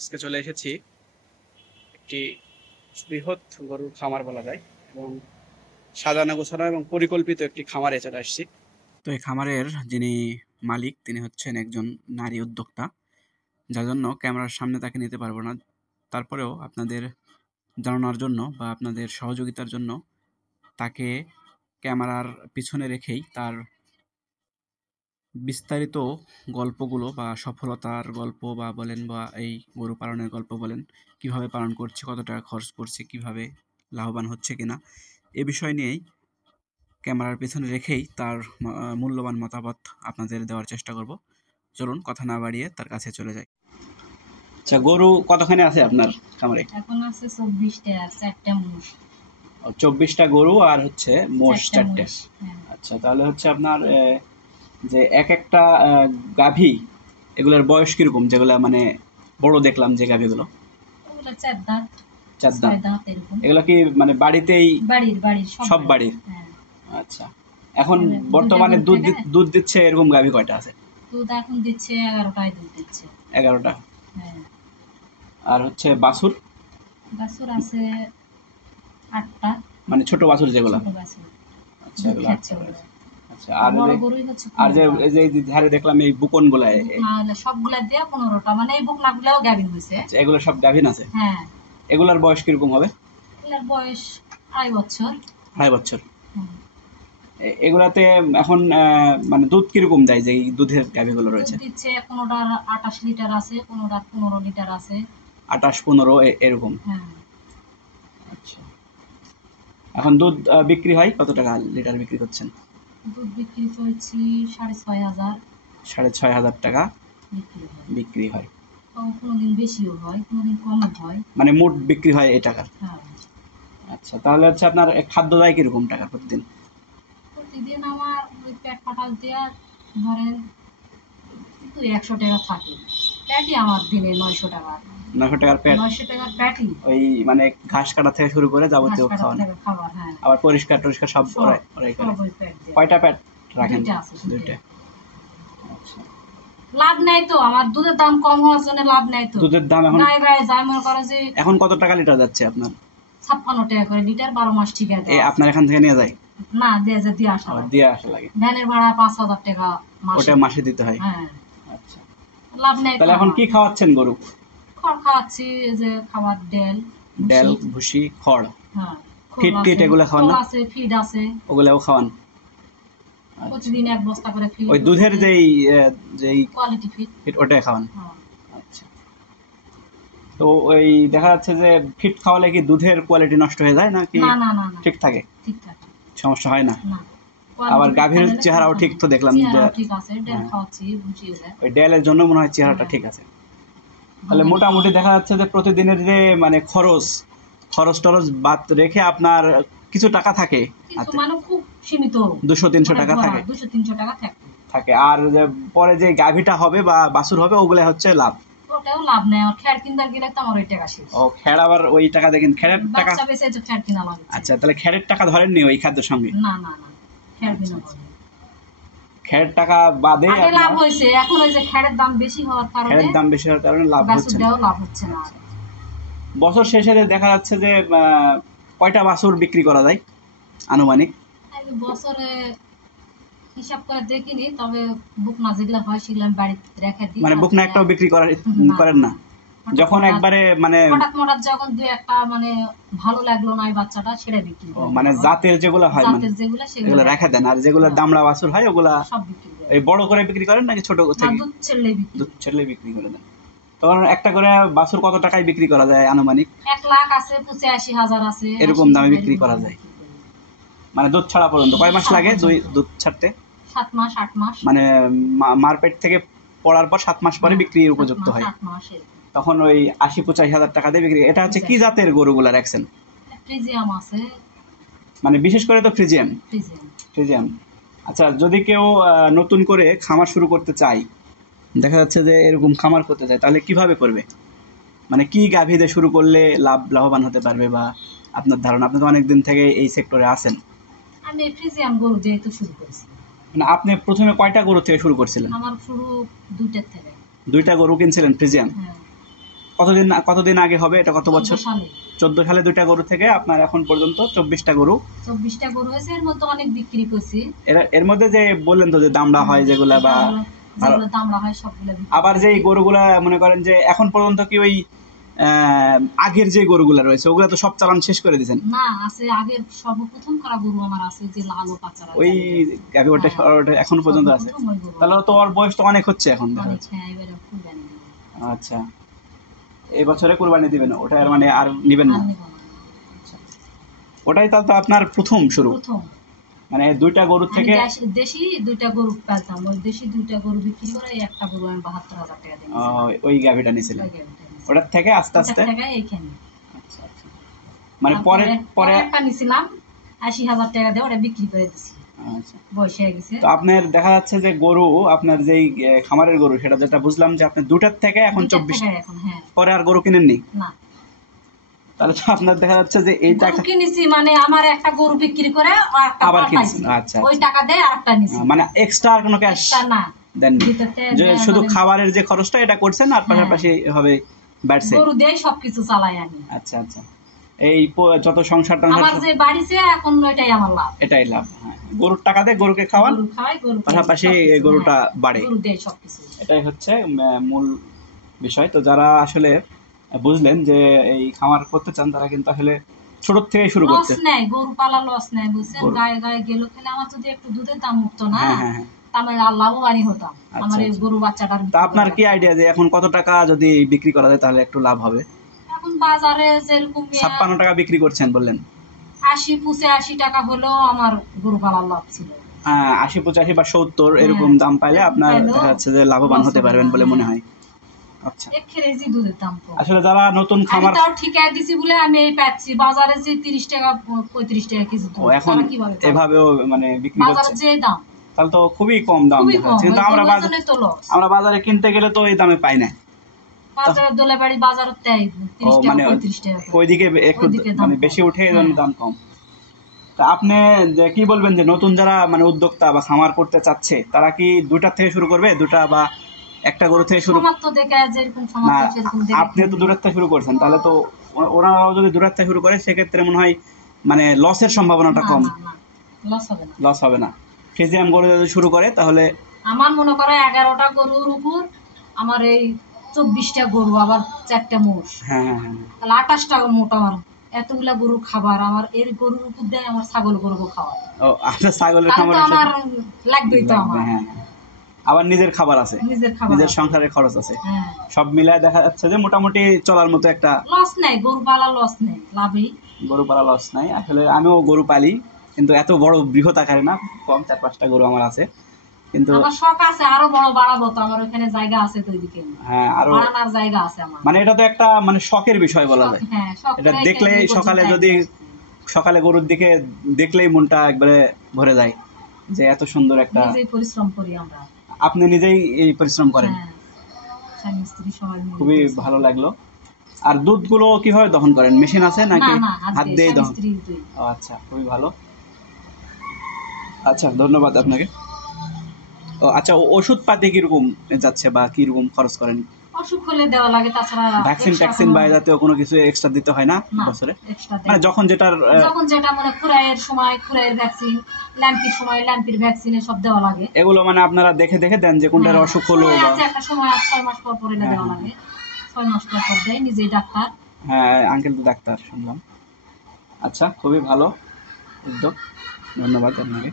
আজকে চলে এসেছি একটি বৃহৎ গরুর খামার বলা যায় এবং সাজানো গোছানো এবং পরিকল্পিত একটি খামারে চলে আসছি। তো এই খামারের যিনি মালিক তিনি হচ্ছেন একজন নারী উদ্যোক্তা, যার জন্য ক্যামেরার সামনে তাকে নিতে পারবো না। তারপরেও আপনাদের জানানোর জন্য বা আপনাদের সহযোগিতার জন্য তাকে ক্যামেরার পিছনে রেখেই তার বিস্তারিত গল্পগুলো বা সফলতার গল্প বা বলেন বা এই গরু পালনের গল্প বলেন, কিভাবে পালন করছে, কত টাকা খরচ করছে, কিভাবে লাভবান হচ্ছে কিনা এ বিষয় নিয়েই ক্যামেরার পেছনে রেখেই তার মূল্যবান মতামত আপনাদের দেওয়ার চেষ্টা করব। চলুন কথা না বাড়িয়ে তার কাছে চলে যাই। আচ্ছা, গরু কতখানি আছে আপনার খামারে? এখন আছে 24টা, 4টা মোষ। 24টা গরু আর হচ্ছে মোষ 4টে। হ্যাঁ। আচ্ছা, তাহলে হচ্ছে আপনার যে এক একটা গাভী এগুলোর বয়স কিরকম, যেগুলা মানে বড় দেখলাম যে গাভীগুলো? ওগুলো 4 দাঁত, 4 দাঁত। 6 দাঁত এরকম। এগুলো কি মানে বাড়িতেই? বাড়ির সব বাড়ির। হ্যাঁ। আচ্ছা, এখন মানে বর্তমানে দুইটা গরু থাকে না? দুধ দিচ্ছে এরকম গাভী কয়টা আছে? দুধ এখন দিচ্ছে 11টায় দুধ দিচ্ছে। 11টা। হ্যাঁ। আর হচ্ছে বাছুর? বাছুর আছে 8টা। মানে ছোট বাছুর যেগুলা? ছোট বাছুর। আচ্ছা, দুধ এগুলো খাচ্ছে 8টা। ওগুলো। আচ্ছা, আর বড় গরুই হচ্ছে আর যে 15টা। এই যে এই ধারে দেখলাম এই বুকনগুলা, বুকনা হলে সবগুলা দিয়ে 15টা, মানে এই বুকনাগুলাও গাভিন হয়েছে। আচ্ছা, এগুলো সব গাভীন আছে? হ্যাঁ। এগুলার বয়স কিরকম হবে? এগুলার বয়স 2.5 বছর। 2.5 বছর। হুম। এগুলাতে এখন মানে দুধ কিরকম দেয় যে এই দুধের গাভীগুলো দুধ রয়েছে? দিচ্ছে কোনোটার 28 লিটার আছে, কোনোটার 15 লিটার আছে। 28-15 এরকম? হ্যাঁ। আচ্ছা, এখন দুধ বিক্রি হয় কত টাকা লিটার বিক্রি করছেন? দুধ বিক্রি করছি 6,500। 6,500 টাকা বিক্রি হয়। বিক্রি হয়। কোনোদিন বেশিও হয়, কোনোদিন কমও হয়। মানে মোট বিক্রি হয় এই টাকার? হ্যাঁ। আচ্ছা, তাহলে হচ্ছে আপনার খাদ্য দায় কিরকম টাকা প্রতিদিন? প্রতিদিন আমার ওই পেট পাঠাল দেওয়া ধরেন কিন্তু 100 টাকা থাকে। প্যাটি আমার দিনে 900 টাকা। 900 টাকার প্যাট? 900 টাকার প্যাটি। ওই মানে ঘাস কাটা থেকে শুরু করে ঘাস যাবতীয় কাটা খাওয়ানো? থেকে খাবার, হ্যাঁ। আবার পরিষ্কার টরিষ্কার সব সব ওরাই করে? সব ওই প্যাট দেয়া। কয়টা প্যাট রাখেন? 2টা আছে, 2টা। আচ্ছা, লাভ নাই তো, আমার দুধের দাম কম হওয়ার জন্য লাভ নাই তো। দুধের দাম এখন গায়ে যায় মনে করে যে এখন কত টাকা লিটার যাচ্ছে আপনার? 56 টাকা করে লিটার, 12 মাস ঠিক আছে। আপনার এখান থেকে নিয়ে যায়? না, দিয়ে আসা আবার লাগে। দিয়ে আসা লাগে? ভ্যানের ভাড়া 5,000 টাকা মাসে। ওটা মাসে দিতে হয়? হ্যাঁ। আচ্ছা, লাভ নেই। তাহলে এখন কি খাওয়াচ্ছেন গরু? খড় খাওয়াচ্ছি, যে খাবার ডাল, ভুসি, খড়? হ্যাঁ। ফিড টিট এগুলো খাওয়ান না? আছে, ফিড আছে। ওগুলাও খাওয়ান? প্রতিদিন 1 বস্তা করে ফিড। ওই দুধের যেই কোয়ালিটি ফিড ওটাই খাওয়ান? হ্যাঁ। আচ্ছা, তো ওই দেখা যাচ্ছে যে ফিড খাওয়ালে কি দুধের কোয়ালিটি নষ্ট হয়ে যায় নাকি? না না না, ঠিক থাকে? ঠিক থাকে, সমস্যা হয় না? না। আবার গাভীর চেহারাও ঠিক তো দেখলাম যে? ঠিক আছে, ডাল খাওয়াচ্ছি, ভুসি দেয়। ওই ডালের জন্য মনে হয় চেহারাটা ঠিক আছে। তাহলে মোটামুটি দেখা যাচ্ছে যে প্রতিদিনের যে মানে খরচ টরচ বাদ রেখে আপনার কিছু টাকা থাকে? কিছু মানে খুব সীমিত, 200-300 টাকা থাকে? 200-300 টাকা থাকে। আর যে পরে যে গাভীটা হবে বা বাছুর হবে ওগুলা হচ্ছে লাভ? ওটাও লাভ নেই, আর খ্যাড় কিনতে গেলে তো আমার ওই টাকা শেষ। ও, খ্যাড় আবার ওই টাকা দেখেন, খ্যাড়ের টাকা? বাচ্চা বেঁচে তো খ্যাড় কিনা লাগে। আচ্ছা, তাহলে খ্যাড়ের টাকা ধরেননি ওই খাদ্যের সঙ্গে? না না না, খ্যাড় কিনা লাগে। খ্যাড়ের টাকা বাদে আগে লাভ হয়েছে, এখন ওই যে খ্যাড়ের দাম বেশি হওয়ার কারণে, খ্যাড়ের দাম বেশি হওয়ার কারণে লাভ হচ্ছে না। লাভ হচ্ছে না। বছর শেষে দেখা যাচ্ছে যে কয়টা বাছুর বিক্রি করা যায় আনুমানিক? বছরে হিসাব করে দেখিনি, তবে বুকনা যেগুলো হয় সেগুলো আমি বাড়িতে রেখে দিই। মানে বুকনা একটাও বিক্রি করেন না? যখন একবারে মানে হঠাৎ যখন 2-1টা মানে ভালো লাগলো না এই বাচ্চাটা, সেটা বিক্রি করি। মানে জাতের যেগুলো হয় মানে সেগুলো রেখে দেন, আর যেগুলো দামড়া বাছুর হয় ওগুলা সব বিক্রি করি। এই বড় করে বিক্রি করেন নাকি ছোট থেকে? দুধ ছেড়লে বিক্রি করে দেন। তখন একটা করে বাছুর কত টাকায় বিক্রি করা যায় আনুমানিক? 1 লাখ আছে, 85,000 আছে, এরকম দামে বিক্রি করা যায়? মানে দুধ ছাড়া পর্যন্ত কয় মাস লাগে দুধ ছাড়তে? 7 মাস 8 মাস। মানে মারপেট থেকে পড়ার পর 7 মাস পরে বিক্রির উপযুক্ত হয়? 8 মাস। তখন ওই 80-85,000 টাকা দিয়ে বিক্রি। এটা হচ্ছে কি জাতের গরুগুলা রাখছেন? ফ্রিজিয়াম আছে। মানে বিশেষ করে তো ফ্রিজিয়াম। আচ্ছা, যদি কেউ নতুন করে খামার শুরু করতে চায়, দেখা যাচ্ছে যে এরকম খামার করতে চায়, তাহলে কিভাবে করবে? মানে কি গাভী দিয়ে শুরু করলে লাভবান হতে পারবে, বা আপনার ধারণা? আপনি তো অনেকদিন থেকে এই সেক্টরে আছেন। আমি ফ্রিজিয়াম গরু দিয়ে তো শুরু করেছি। মানে আপনি প্রথমে কয়টা গরু থেকে শুরু করছিলেন? আমার শুরু 2টা থেকে। 2টা গরু কিনছিলেন ফ্রিজিয়াম? হ্যাঁ। কতদিন আগে হবে এটা, কত বছর? 14 সালে 2টা গরু থেকে আপনার এখন পর্যন্ত 24টা গরু। 24টা গরু হয়েছে, এর মধ্যে অনেক বিক্রি করছি। এর মধ্যে যে বললেন তো যে দামড়া হয় যেগুলা, বা দামড়া হয় সবগুলা। আবার যে গরুগুলা মনে করেন যে এখন পর্যন্ত কি ওই আগের যে গরুগুলা রয়েছে ওগুলা তো সব চালান শেষ করে দিয়েছেন? না, আছে আগের সর্বপ্রথম করা গরু আমার আছে, যে লাল ও কাঁচা ওই গাভী, ওটা এখন পর্যন্ত আছে। তাহলে তো ওর বয়স তো অনেক হচ্ছে এখন দেখা যাচ্ছে। আচ্ছা, এই বছরে কুরবানি দিবেন ওটা, মানে আর নিবেন না? ওটাই তাহলে তো আপনার প্রথম শুরু, মানে 2টা গরু থেকে? দেশি 2টা গরু পালতাম, ওই দেশি 2টা গরু বিক্রি করে একটা গরু আমি 72,000 টাকা দিয়েছি। ওই গাভীটা নিয়েছিলেন? ওটার থেকে আস্তে আস্তে এইখানে। আচ্ছা আচ্ছা, মানে পরে একটা নিছিলাম 80,000 টাকা দিয়ে, ওটা বিক্রি করে দিছি। আচ্ছা, বয়স হয়ে গেছে। তো আপনার দেখা যাচ্ছে যে গরু, আপনার যেই খামারের গরু, সেটা যেটা বুঝলাম যে আপনি 2টার থেকে এখন 24, পরে আর গরু কিনেননি? না। তাহলে তো আপনার দেখা যাচ্ছে যে এই টাকা কিনেছি, মানে আমার একটা গরু বিক্রি করে আবার কিনেছেন? আচ্ছা, ওই টাকা দিয়ে আরেকটা নিছি, মানে এক্সট্রা আর কোনো ক্যাশ না দেন, যে শুধু খাবারের যে খরচটা এটা করছেন, আর পাশাপাশি হবে বাড়ছে গরু দিয়ে সবকিছু চালাই আমি। আচ্ছা আচ্ছা, এই যত সংসার আমার যে বাড়িছে এখন ওইটাই আমার লাভ। এটাই লাভ। হ্যাঁ, গরুর টাকা দিয়ে গরুকে খাওয়ান, পাশাপাশি গরুটা বাড়ে, এটাই হচ্ছে মূল বিষয়। তো যারা আসলে বুঝলেন যে এই খামার করতে চান, তারা কিন্তু আসলে ছোট থেকে শুরু করতে। লস নাই, গরু পালা লস নাই, বুঝছেন? গায়ে গায়ে গেল খেলে আমার যদি একটু দুধের দাম উঠতো না, আমি লাভবানই হতাম। আমার এই গরু বাচ্চাটার। তা আপনার কি আইডিয়া যে এখন কত টাকা যদি বিক্রি করা যায় তাহলে একটু লাভ হবে? এখন বাজারে যেরকম 56 টাকা বিক্রি করছেন বললেন, 80-85 টাকা হলেও আমার গরু পালার লাভ ছিল। 80-85 বা 70 এরকম দাম পাইলে আপনার দেখা যাচ্ছে যে লাভবান হতে পারবেন বলে মনে হয়। আচ্ছা, দুধের দাম কম। আসলে যারা নতুন খামার, তাও ঠিকায় দিছি বলে আমি এই পাচ্ছি, বাজারে যে 30 টাকা 35 টাকা কেজি দুধ, এখন এভাবেও মানে বিক্রি করছে, বাজারে যে দাম, তাহলে তো খুবই কম দাম দেখাচ্ছে। কিন্তু আমরা বাজারে কিনতে গেলে তো এই দামে পাই না। বাজারে দোলাবাড়ি বাজারে 30 টাকা 35 টাকা, ওইদিকে একটু মানে বেশি উঠে এই জন্য দাম কম। তা আপনি যে কি বলবেন যে নতুন যারা মানে উদ্যোক্তা বা খামার করতে চাচ্ছে, তারা কি 2টা থেকে শুরু করবে, 2টা বা একটা গরু থেকে শুরু? না, আপনি তো 2টার থেকে শুরু করছেন, তাহলে তো ওরাও যদি 2টার থেকে শুরু করে সেক্ষেত্রে মনে হয় মানে লসের সম্ভাবনাটা কম। লস হবে না। ফ্রিজিয়ান গরু যদি শুরু করে তাহলে আমার মনে করে 11টা গরুর উপর আমার এই 24টা গরু, আবার 4টা মোষ, তাহলে 28টা মোট। আমার এতগুলা গরু খাবার, আমার এর গরুর উপর দিয়ে আমার ছাগল গরু খাওয়া। ও আচ্ছা, ছাগলের খাবার আমার লাগবেই তো আমার। আবার নিজের খাবার আছে, নিজের সংসারের খরচ আছে, সব মিলায় দেখা যাচ্ছে যে মোটামুটি চলার মতো একটা। লস নাই, গরু পালা লস নাই, লাভই। গরু পালা লস নাই। আসলে আমিও গরু পালি, কিন্তু এত বড় বৃহৎ আকারে না, কম 4-5টা গরু আমার আছে। কিন্তু আমার শখ আছে আরো বড় বাড়াবো, তো আমার ওখানে জায়গা আছে তো ওইদিকে। হ্যাঁ, আরো বাড়ানোর জায়গা আছে আমার। মানে এটা তো একটা মানে শখের বিষয় বলা যায়। এটা দেখলেই সকালে গরুর দিকে দেখলেই মনটা একবারে ভরে যায় যে এত সুন্দর একটা। নিজেই পরিশ্রম করি আমরা। আপনি নিজেই এই পরিশ্রম করেন? স্বামী স্ত্রী সবাই মিলে। খুবই ভালো লাগলো। আর দুধগুলো কিভাবে দহন করেন? মেশিন আছে নাকি হাত দিয়ে দহন? আচ্ছা, খুবই ভালো। আচ্ছা, ধন্যবাদ আপনাকে। আচ্ছা, ওষুধ পাতি কিরকম যাচ্ছে বা কিরকম খরচ করেন? অসুখ হলে দেওয়া লাগে, তাছাড়া ভ্যাকসিন বা জাতীয় কোনো কিছু এক্সট্রা দিতে হয় না বছরে? মানে যখন যেটা মানে খুরাইয়ের সময় খুরাইয়ের ভ্যাকসিন, ল্যাম্পির সময় ল্যাম্পির ভ্যাকসিন, সব দেওয়া লাগে। এগুলো মানে আপনারা দেখে দেখে দেন যে কোনটার অসুখ হলো? একটা সময় 6 মাস পর পর দেওয়া লাগে, 6 মাস পর পর দেয়, নিজেই ডাক্তার। হ্যাঁ, আঙ্কেল তো ডাক্তার শুনলাম। আচ্ছা, খুবই ভালো উদ্যোগ, ধন্যবাদ আপনাকে।